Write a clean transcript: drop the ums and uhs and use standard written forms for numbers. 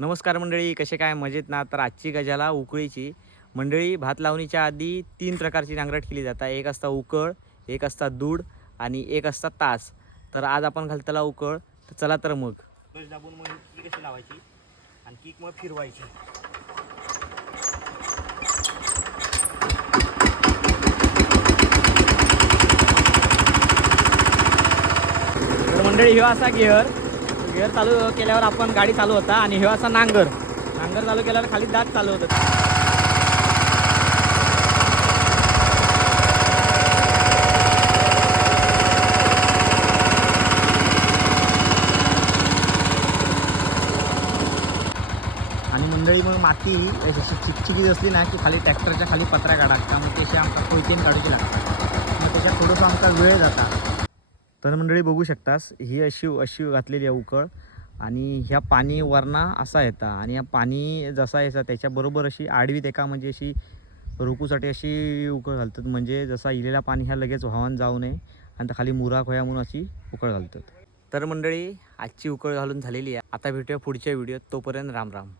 नमस्कार मंडळी, कसे काय मजेत ना? तर आजची गजाला उकळीची मंडळी. भात लावणीच्या आधी 3 प्रकारची नांगरट केली जातात. एक असता उकळ, एक असता दूड आणि एक असता तास. तर आज आपण घालतला उकळ. तर चला तर मग क्लच दाबून मग की कशी लावायची आणि किक मग फिरवायची. तर मंडळी ह्यो असा गिअर चालू केल्यावर आपण गाडी चालू होता आणि ह्यो असा नांगर चालू केल्यावर खाली दात चालू होतं. आणि मंडळी मग माती अशी चिकचिकीत असली ना की खाली ट्रॅक्टरच्या खाली पत्र्या काढायच्या, मग त्याशी आमचा कोयतेन काढूची लागतात. मग त्याच्यात थोडंसं आमचा वेळ जाता. तर मंडळी बघू शकतास, ही अशी घातलेली आहे उकळ आणि ह्या पाणी वरना असा येता आणि या पाणी जसा यायचा त्याच्याबरोबर अशी आडवी एका म्हणजे अशी रोखूसाठी अशी उकळ घालतात, म्हणजे जसा इलेला पाणी ह्या लगेच वाहून जाऊ नये आणि त्या खाली मुराक होया म्हणून अशी उकळ घालतात. तर मंडळी आजची उकळ घालून झालेली आहे. आता भेटूया पुढच्या व्हिडिओत. तोपर्यंत राम राम.